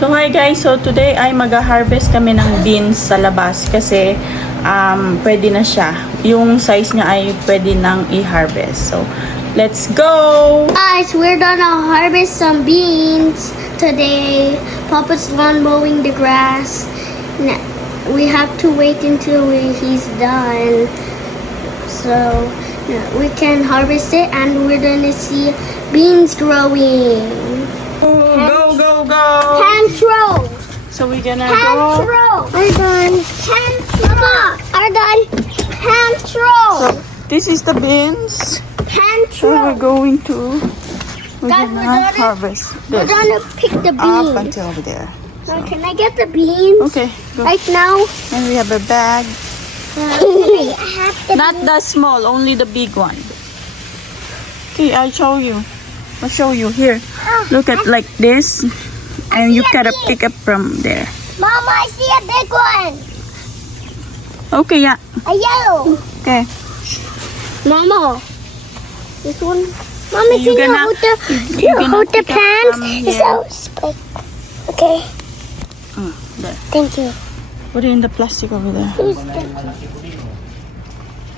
So hi guys, so today ay mag-harvest kami ng beans sa labas kasi um, pwede na siya. Yung size niya ay pwede nang i-harvest. So let's go! Guys, we're gonna harvest some beans today. Papa's lawn mowing the grass. We have to wait until we, he's done. So yeah, we can harvest it and we're gonna see beans growing. Go, go, go! Hand! So we're gonna Hand go. throw! We're done. Hand throw! Are done. Hand throw! This is the beans. Hand So we're going to we're Guys, we're gonna gonna- harvest We're this gonna pick the beans. up until over there. Now, can I get the beans? Okay, go. Right now? And we have a bag. I have the Not the small, only the big one. Okay, I'll show you. I'll show you here. Ah, Look at like this, and you gotta pick up from there. Mama, I see a big one. Okay, yeah. A yellow. Okay. Mama. This one. Mama, You can you gonna- hold the, you hold the pants? It's so. Okay. Mm. Thank you. Put it in the plastic over there.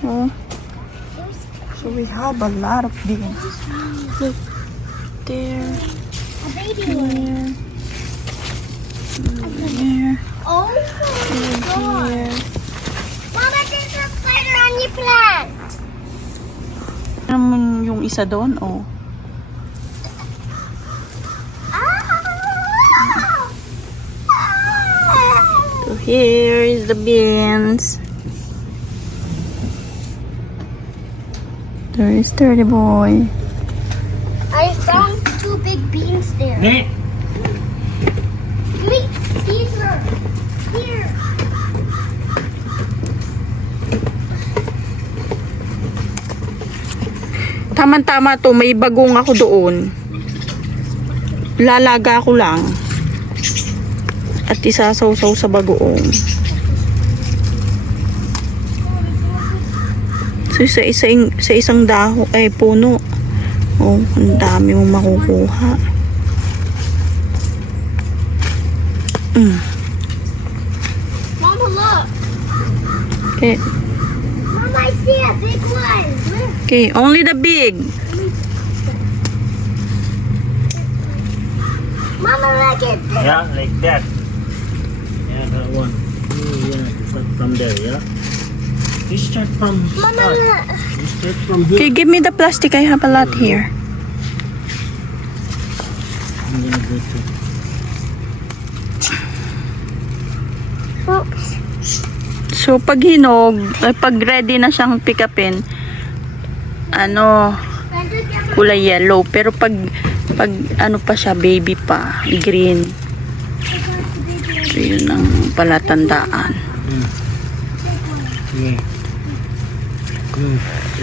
Oh. So we have a lot of beans. Look there, baby one. there, there, Oh my god. Mama, there's a spider on plant. Mo yung isa doon? Oh. So here is the beans. There is Dirty Boy. I found two big there. Ne, Wait, these are here. Tama-tama to, may bagong ako doon. Lalaga ko lang. At isasawsaw sa bagoong. So sa isang sa isang daho ay puno. Oh, ang dami mong makukuha. Mm. Mama, look. Okay, Mama, I see a big one. Okay, only the big. Mama, look at this. yeah, like that. Yeah, that one. Oh, yeah, start from there, yeah. You start from Mama, start. look. You start from here. Okay, give me the plastic. I have a lot here. I'm gonna go to. So, pag hinog, ay pag ready na siyang pick upin, ano, kulay yellow. Pero pag, pag ano pa siya, baby pa, green. So, yun ang palatandaan. Yeah. Good.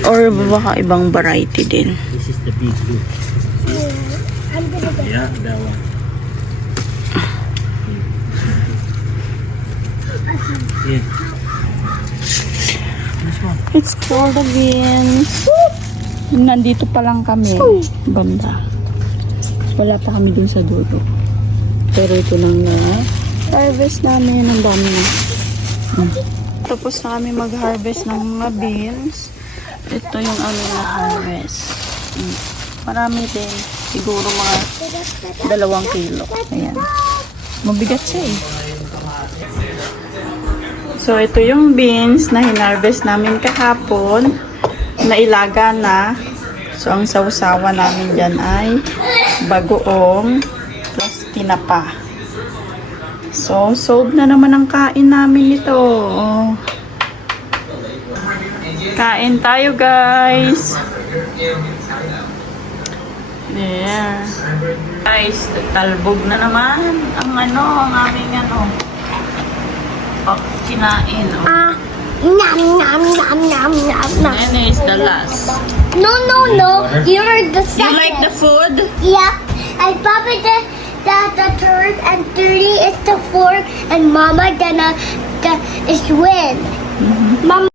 Or baka ibang variety din. This is the big blue. I'm gonna get Yeah, that one. Yeah. It's for the beans. Nandito pa lang kami. Banda. Wala pa kami dun sa dulo. Pero ito nang na harvest namin. Ang dami na. Hmm. Tapos na kami mag-harvest ng mga beans. Ito yung aming na-harvest. Hmm. Marami din. Siguro mga dalawang kilo. Ayan. Mabigat siya eh. So, ito yung beans na hinarvest namin kahapon. Nailaga na. So, ang sausawa namin dyan ay bagoong plus tinapa. So, sold na naman ang kain namin ito. Oh. Kain tayo, guys. There. Guys, talbog na naman ang ano, ang aming ano. Oh, kinain. Oh. Ah, nom nom nom nom nom nom. And is the last. No, no, no. You're the You second. like the food? Yeah. And Papa the the, the third and thirty is the fourth and Mama gonna the is win. Mama.